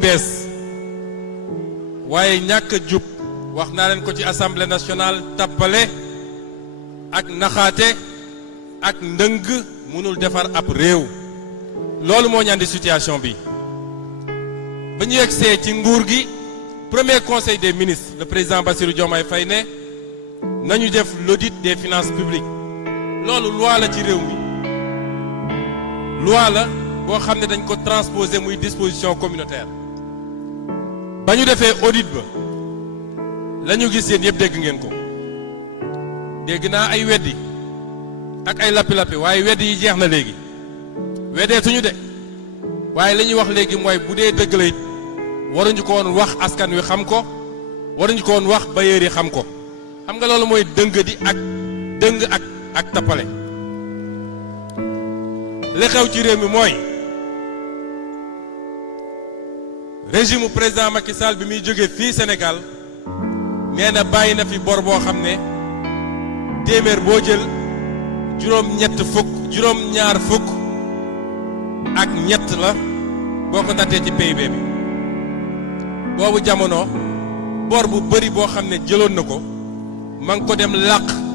bees waaye ñàkk a jub wax naa leen ko ci assemblée nationale tappale ak naxaate ak ndëng mënul defar ab réew loolu moo ñu andi situation bi ba ñu yegsee ci nguur gi premier conseil des ministres le président Bassirou Diomaye Faye ne nañu def l'audit des finances publiques loolu loi la ci réew mi loi la boo xam ne dañ ko transposer muy disposition communautaire ba ñu defee audit ba la ñu gis yéen yëpp dégg ngeen ko dégg naa ay weddi ak ay lappi-lappi waaye weddi yi jeex na léegi weddeetuñu de waaye la ñuy wax léegi mooy bu dee dëgg la it waruñu ko woon wax askan wi xam ko waruñu ko woon wax bailleurs yi xam ko xam nga loolu mooy dëng ak tappale li xew ci réew mi mooy régime président Macky Sall bi muy jóge fii Sénégal nee na bàyyi na fi bor boo xam ne téeméer boo jël juróom-ñaar fukk ak ñett la boo ko nattee ci PIB bi boobu jamono bor bu bëri boo xam ne jëloon na ko ma ngi ko dem làq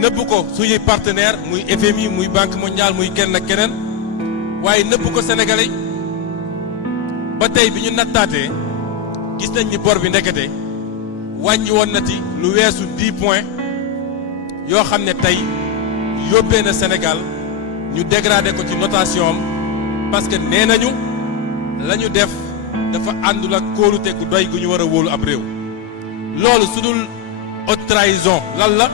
nëbb ko suñuy partenaire muy FMI muy Banque mondiale muy kenn ak keneen waaye nëbb ko Sénégalais ba tey bi ñu nattaatee gis nañ ni bor bi ndekete wàññi woon na ci lu weesu 10 points yoo xam ne tey yóbbee na Sénégal ñu dégradé ko ci notation am parce que nee nañu la ñu def dafa àndul ak kóolute gu doy gu ñu war a wóolu ab réew loolu su dul haute trahison lan la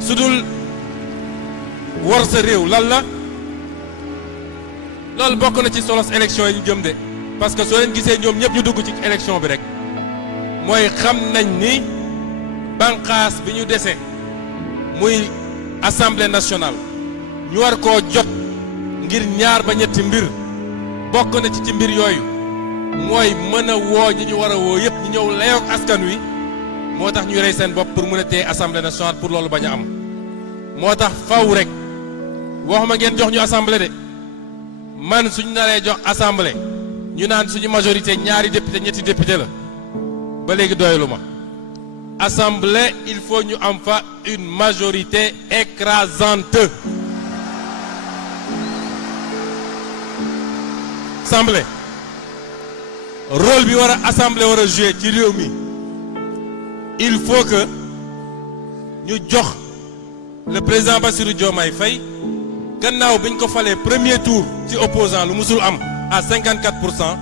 su dul war sa réew lan la loolu bokk na ci solos élection yi ñu jëm de parce que soo leen gisee ñoom ñëpp ñu dugg ci élection bi rek mooy xam nañ ni banqaas bi ñu dese muy assemblée nationale ñu war koo jot ngir ñaar ba ñetti mbir bokk na ci mbir yooyu mooy mën a woo ñi ñu war a woo yëpp ñu ñëw layoog askan wi moo tax ñu rey seen bopp pour mën a téye assemblée nationale pour loolu bañ a am moo tax faw rek waxuma ngeen jox ñu assemblée de man suñu naree jox assemblée ñu naan suñu majorité ñaari député ñetti député la ba léegi doylu ma assemblée il faut ñu am fa une majorité écrasante assemblée rôle bi war a assemblée war a jouer ci réew mi il faut que ñu jox le président Bassirou Diomaye Faye gannaaw bi ñu ko falee premier tour ci opposant lu musul am à 54%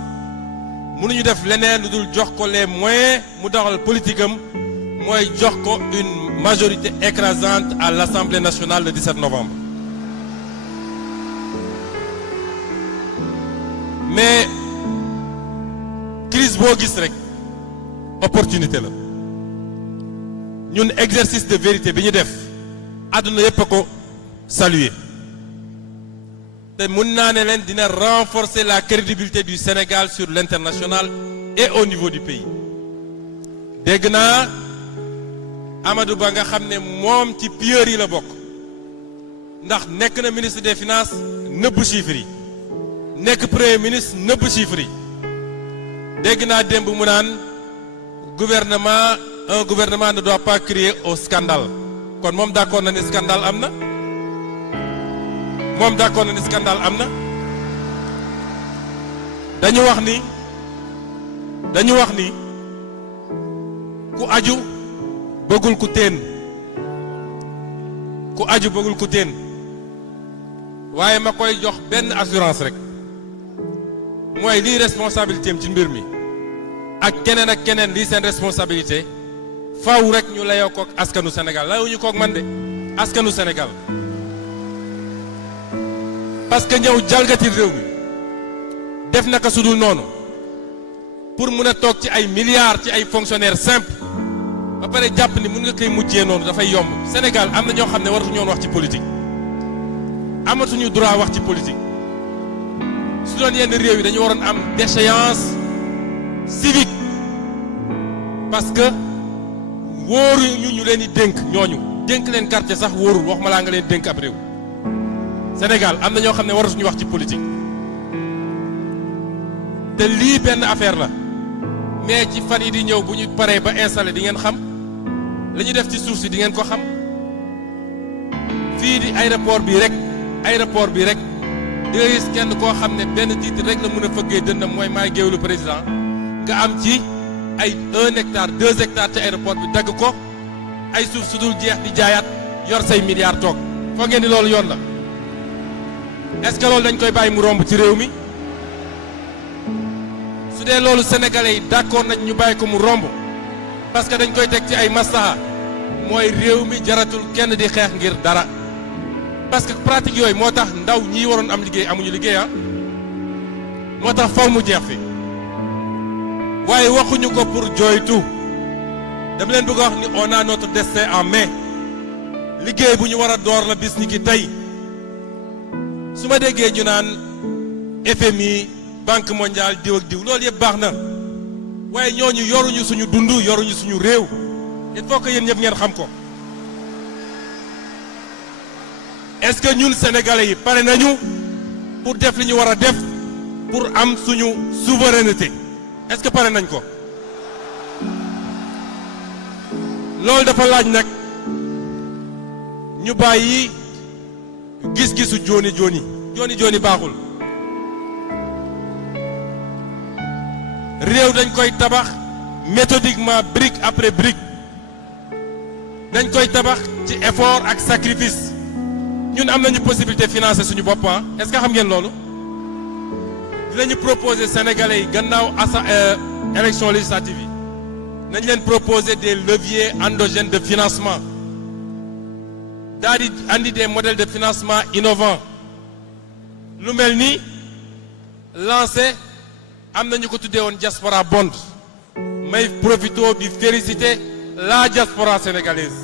mënuñu def leneen lu dul jox ko les moyens mu doxal politique am mooy jox ko une majorité écrasante à l'Assemblée nationale le 17 novembre mais crise boo gis rek opportunité la ñun exercice de vérité bi ñu def àdduna yépp a ko saluer te mun naa ne leen dina renforcer la crédibilité du Sénégal sur l'international et au niveau du pays dégg naa Amadou Ba nga xam ne moom ci pilleurs yi la bokk ndax nekk na ministre des finances nëbb chiffres yi nekk premier ministre nëbb chiffres yi dégg naa démb mu naan un gouvernement ne doit pas crier au scandale kon moom d'accord na ni scandale am na moom d'accord na ni scandale am na dañu wax ni ku aju bëggul ku teen waaye ma koy jox benn assurance rek mooy lii responsabilité am ci mbir mi ak keneen lii seen responsabilité faaw rek ñu layoo kook askanu Sénégal layuñu kook man de askanu Sénégal parce que ñëw jalgati réew mi def naka sudul noonu pour mun a toog ci ay milliards ci ay fonctionnaires simples ba pare jàpp ni mun nga koy mujjee noonu dafay yomb Sénégal am na ñoo xam ne waratuñu woon wax ci politique amatuñu droit wax ci politique su doon yenn réew yi dañu waroon am déchéance civique parce que wóoruñu ñu leen di dénk leen quartier sax wóorul wax ma laa nga leen dénk ab réew Sénégal am na ñoo xam ne waratuñu wax ci politique te lii benn affaire la mais ci fan yi di ñëw bu ñu paree ba installé di ngeen xam la ñu def ci suuf si di ngeen ko xam fii di aéroport bi rek di nga gis kenn koo xam ne benn titre rek la mën a fëggee dënnam mooy maay géewlu président nga am ci ay 1 hectare 2 hectares ci aéroport bi dagg ko ay suuf su dul jeex di jaayaat yor say milliards toog foog ngeen ni loolu yoon la est-ce que loolu dañ koy bàyyi mu romb ci réew mi su dee loolu sénégalais yi d'accord nañ ñu bàyyi ko mu romb parce que dañ koy teg ci ay maslaha mooy réew mi jaratul kenn di xeex ngir dara parce que pratique yooyu moo tax ndaw ñi waroon am liggéey amuñu liggéey ah moo tax faw mu jeex fi waaye waxuñu ko pour jooytu dama leen bëgg a wax ni on a notre destin en main liggéey bu ñu war a door la bis ni ki tey su ma déggee ñu naan FMI Banque mondiale diw ak diw loolu yëpp baax na waaye ñooñu yoruñu suñu dund yoruñu suñu réew il faut que yéen ñëpp ngeen xam ko est-ce que ñun sénégalais yi pare nañu pour def li ñu war a def pour am suñu souveraineté est-ce que pare nañ ko loolu dafa laaj nag ñu bàyyi gis-gisu jooni baaxul réew dañ koy tabax méthodiquement brique après brique dañ koy tabax ci effort ak sacrifice ñun am nañu possibilité financer suñu bopp est-ce que xam ngeen loolu dinañu proposer sénégalais yi gannaaw élection législative yi nañ leen proposer des leviers endogènes de financement daal di andi des modèles de financement innovants lu mel ni lancé am nañu ko tuddee woon diaspora bond may profito di féliciter la diaspora sénégalaise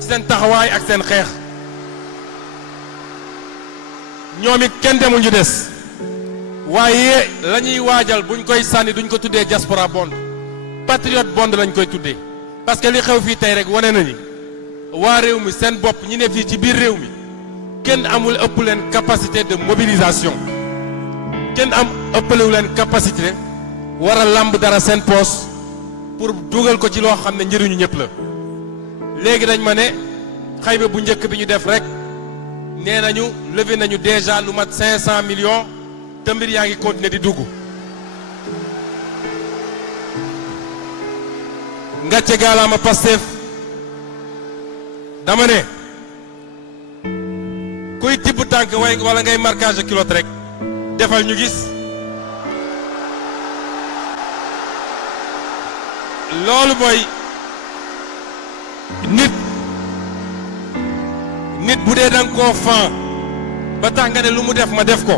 ci seen taxawaay ak seen xeex ñoom it kenn demul ñu des waaye la ñuy waajal buñ koy sànni duñ ko tuddee diaspora bond patriote bond lañ koy tuddee parce que li xew fii tey rek wane na ni waa réew mi seen bopp ñi ne fii ci biir réew mi kenn amul ëpp leen capacité de mobilisation kenn ëppalewu leen capacité war a lamb dara seen poos pour dugal ko ci loo xam ne njëriñu ñëpp la léegi dañ ma ne xayma bu njëkk bi ñu def rek nee nañu levé nañu déjà lu mat 500 millions te mbir yaa ngi continuer di dugg ngàcce gaalaama Pastef dama ne kuy tibb tànk wala ngay marquage kilote rek defal ñu gis loolu mooy nit bu dee danga koo fan ba tax nga ne lu mu def ma def ko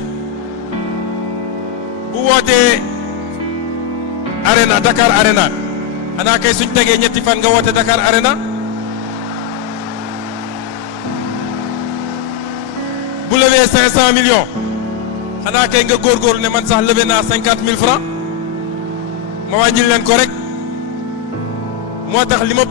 bu wootee arena Dakar arena xanaa kay suñ tegee ñetti fan nga woote Dakar arena bu levee 500 millions xanaa kay nga góorgóorlu ne man sax levé naa 50 000 francs ma wàññil leen ko rek moo tax li ma